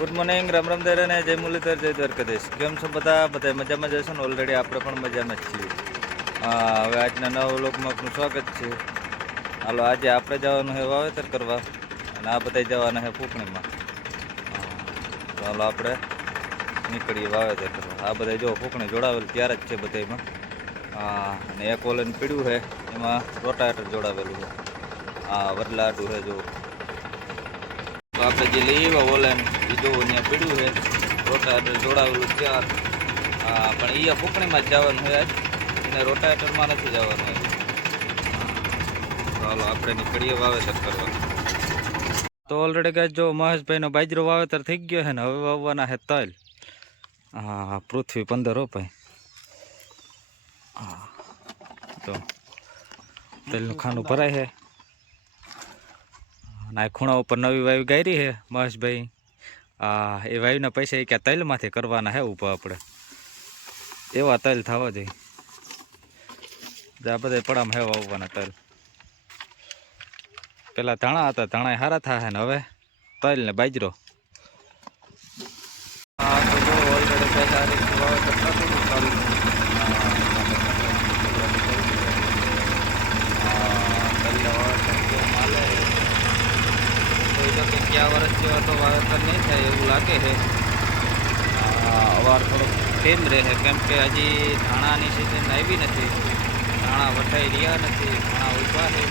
Good morning, Ram Ram દરે ને જય મુરલીધર, જય દ્વારકાધીશ. કેમ છો બધા મજામાં જશો ને? ઓલરેડી આપણે પણ મજામાં જ છીએ. હવે આજના નવા વ્લોગમાં આપનું સ્વાગત છે. હાલો, આજે આપણે જવાનું છે વાવેતર કરવા અને આ બધા જવાના છે ફૂંકણીમાં. તો હાલો આપણે નીકળીએ વાવેતર કરવા. આ બધા જો ફૂંકણી જોડાવેલ ત્યારે જ છે બધામાં. અને એક ઓલન પીડ્યું છે એમાં રોટાવેટર જોડાવેલું છે. વડલાટું છે જો. તો આપણે જે લઈ આવ્યા ઓલાન એ જો ત્યાં પીડ્યું છે રોટાવેટર જોડાવેલું ત્યાર. પણ એ ફૂંકણીમાં જ જવાનું છે આજ, એને રોટાવેટરમાં નથી જવાનું હોય. તો હાલો આપણે નીકળીએ વાવેતર કરવા. તો ઓલરેડી કાંઈ જો મહેશભાઈનો બાજરો વાવેતર થઈ ગયો છે ને, હવે વાવવાના છે તલ. પૃથ્વી 15 ભાઈ. તો તલનું ખાનું ભરાય છે. ના ખૂણા ઉપર નવી વાવી ગાયરી છે મહેશભાઈ. એ વાયુના પૈસા ક્યાં તલમાંથી કરવાના છે ઊભા આપણે. એવા તલ થવા જોઈએ. આ બધા પડામાં હે વાવવાના તલ. પેલા ધાણા હતા, ધાણા સારા થાય ને હવે તલ ને બાજરો. ક્યાં વર્ષ જેવા તો વાવેતર નહીં થાય એવું લાગે છે. અવાર થોડોક ટેમ રહે, કેમ કે હજી ધાણાની સિઝન આવી નથી. ધાણા વટાઈ રહ્યા નથી, ધાણા ઉભા છે.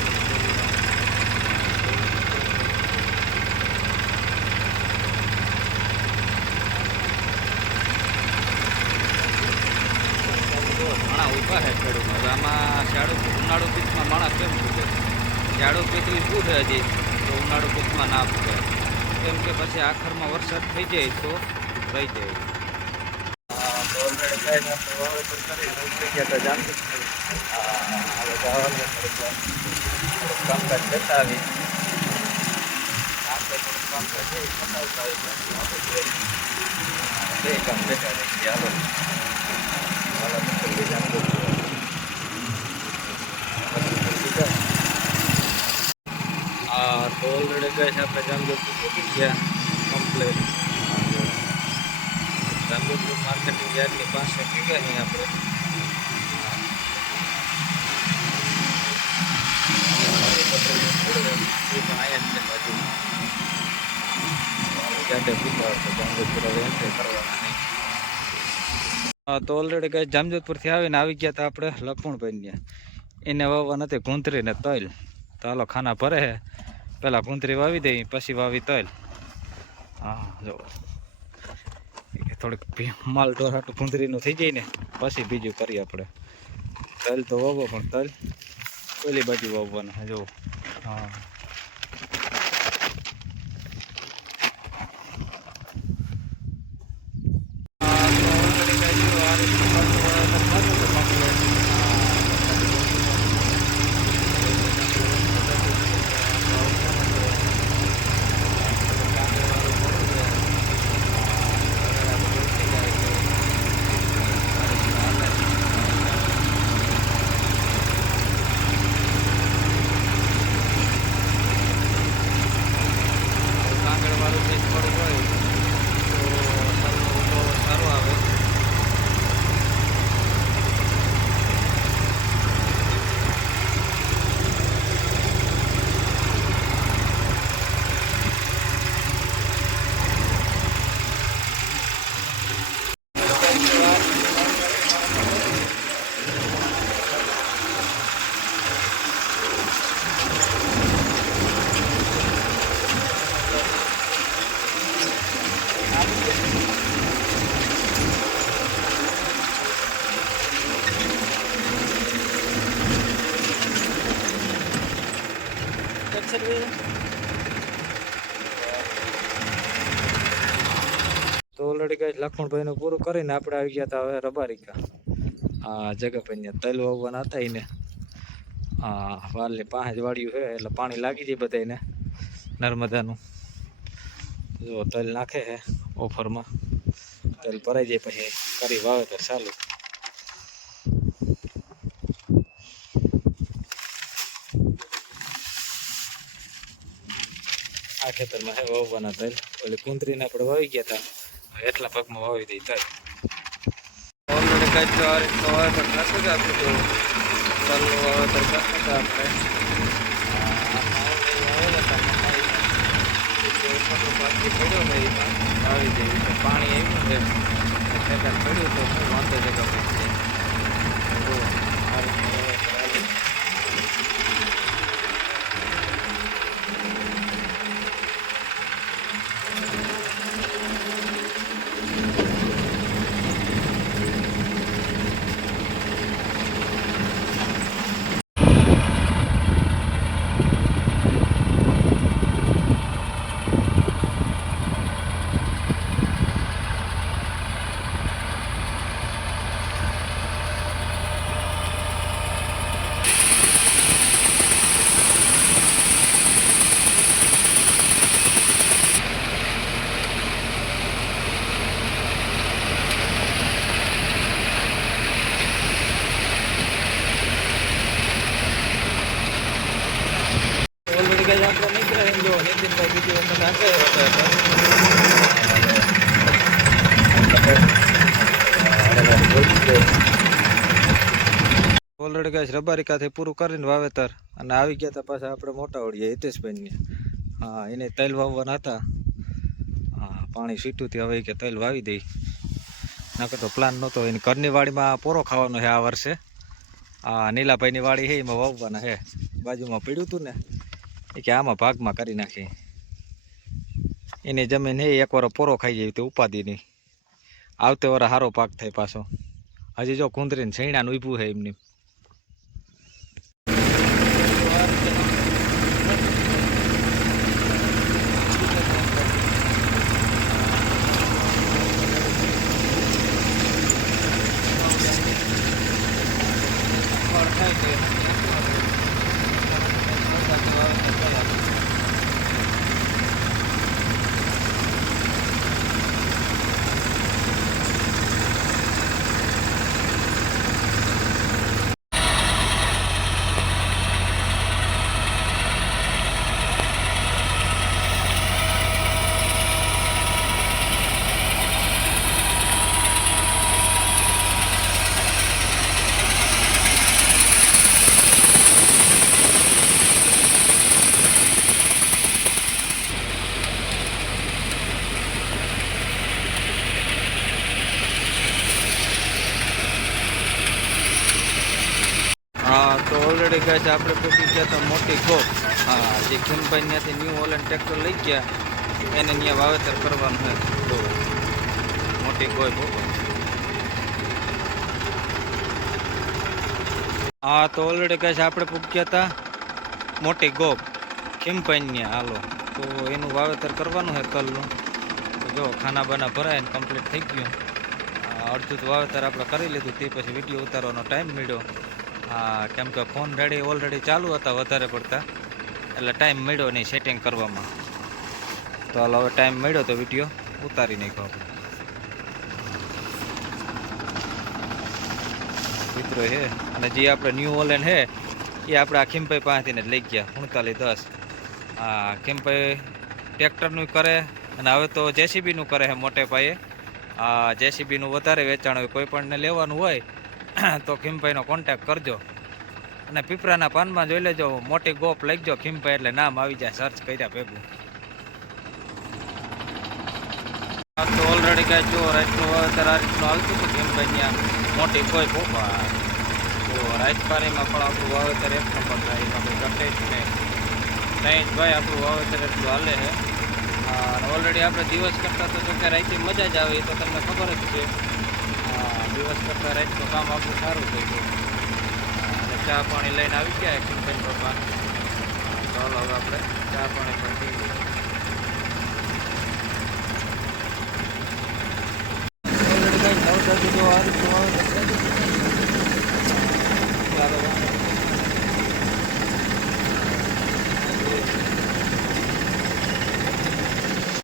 ધાણા ઉભા છે ખેડૂત. હવે આમાં ઉનાળુ પીકમાં માણસ કેમ પૂછે? શિયાળુ પીકની પૂછે હજી તો ઉનાળુ પીકમાં ના પૂછે, કેમ કે પછી આખરમાં વરસાદ થઈ જાય તો રહી જાય. કામકાજ કરતા આવી કામ બેઠા તો ઓલરેડી કહે છે આપણે જામજોધપુર પહોંચી ગયા કમ્પ્લેટ. જામજોધપુર માર્કેટિંગ યાર્ડની પાસે પી ગયા અહીં આપણે. એ પણ અહીંયા જ છે બાજુ. જાતે પીતા તો જામજોધપુર હવે એન્ટ્રી કરવાના નહીં. તો ઓલરેડી કહે જામજોધપુરથી આવીને આવી ગયા હતા આપણે લખમણભાઈ ત્યાં. એને વાવવા નથી ગુંથરીને તલ. તો હાલો ખાના ભરે છે. પહેલાં ગુંથરી વાવી દઈ પછી વાવી તલ. જો થોડીક માલ ઢોર હાટું ગુંથરીનું થઈ જાય ને પછી બીજું કરીએ આપણે. તલ તો વાવો પણ તલ પેલી બાજુ વાવવાના જો. તો ઓલરેડી કઈ લખમણભાઈનું પૂરું કરીને આપણે આવી ગયા હતા હવે રબારિકા. જગાભાઈ તલ વાવવાના હતા એને. વાલની પાસે જ વાળ્યું છે એટલે પાણી લાગી જાય બધાને નર્મદાનું. જો તલ નાખે છે ઓફરમાં. તલ ભરાઈ જાય પછી કરી વાવેતર ચાલુ. ખેતરમાં હે વાવવાના તલ ઓલી કુંતરીને આપણે વાવી ગયા હતા એટલા પાકમાં વાવી દઈ તલ ઓલરેડી કઈ આ રીતનું વાવેતર થશે કે આપણે જો તલનું વાવેતર કરતા હતા આપણે પાછી પડ્યો ને એમાં વાવી દઈએ તો પાણી આવ્યું છે ખેતર પડ્યું તો હું વાંધો જગા પડી જાય આ રીતનું ઓલરેડી કઈ આપણે નીકળે એમ જો નીતિનભાઈ બીજી વખત આગળ ઓલરેડી કઈ રબારિકાથી પૂરું કરીને વાવેતર અને આવી ગયા હતા પાછા આપણે મોટા ઓળીએ હિતેશભાઈને હા એને તલ વાવવાના હતા હા પાણી સીટુંથી હવે કે તલ વાવી દઈ નકર તો પ્લાન નહોતો એની ઘરની વાડીમાં પોરો ખાવાનો છે આ વર્ષે હા નીલાભાઈની વાડી છે એમાં વાવવાના છે બાજુમાં પીડ્યું હતું ને એ કે આમાં ભાગમાં કરી નાખી એની જમીન હે એક વાર પોરો ખાઈ જાય તો ઉપાધિ નહીં આવતે વાર સારો પાક થાય પાછો હજી જો કુંદરીને છૈણાનું ઊભું છે એમની હા તો ઓલરેડી ગાય છે આપણે પૂછી ગયા હતા મોટી ગોપ હા જે ખીમભાઈ ત્યાંથી ન્યૂ હોલેન્ડ ટ્રેક્ટર લઈ ગયા એને ત્યાં વાવેતર કરવાનું છે તો મોટી ગોય બહુ હા તો ઓલરેડી ગાય છે આપણે પૂછ્યા હતા મોટી ગોપ ખીમભાઈ ત્યાં હાલો તો એનું વાવેતર કરવાનું છે તલનું તો જો ખાના બાના ભરાય ને કમ્પ્લીટ થઈ ગયું અડધું વાવેતર આપણે કરી લીધું તે પછી વિડીયો ઉતારવાનો ટાઈમ મળ્યો હા કેમ કે ફોન રેડી ઓલરેડી ચાલુ હતા વધારે પડતા એટલે ટાઈમ મળ્યો નહીં સેટિંગ કરવામાં તો હાલ હવે ટાઈમ મળ્યો તો વિડીયો ઉતારી નાખ્યો આપણે મિત્રો છે અને જે આપણે ન્યૂ હોલેન્ડ છે એ આપણે આ ખીમભાઈ પાસેથી જ લઈ ગયા 3910 હા ખીમભાઈ ટ્રેક્ટરનું કરે અને હવે તો જેસીબીનું કરે છે મોટે પાયે આ જેસીબીનું વધારે વેચાણ હોય કોઈ પણને લેવાનું હોય તો ખીમભાઈનો કોન્ટેક્ટ કરજો અને પીપરાના પાનમાં જોઈ લેજો મોટી ગોપ લખજો ખીમભાઈ એટલે નામ આવી જાય સર્ચ કર્યા ભેગું તો ઓલરેડી કાંઈ જો રાતનું વાવેતર આ રીતનું હાલતું હતું ખીમભાઈ ત્યાં મોટી કોઈ પોપા તો રાજપાણીમાં પણ આપણું વાવેતર એક નંબર થાય એમાં કોઈ ઘટે જ નહીં ભાઈ આપણું વાવેતર એટલું હાલે છે અને ઓલરેડી આપણે દિવસ કરતાં તો જોકે રાતની મજા જ આવે એ તો તમને ખબર જ છે દિવસ કરતાં રાતનું કામ આપણું સારું થઈ ગયું અને ચા પાણી લઈને આવી ગયા ખીમભાઈ પપ્પા ચાલો હવે આપણે ચા પાણી પણ પી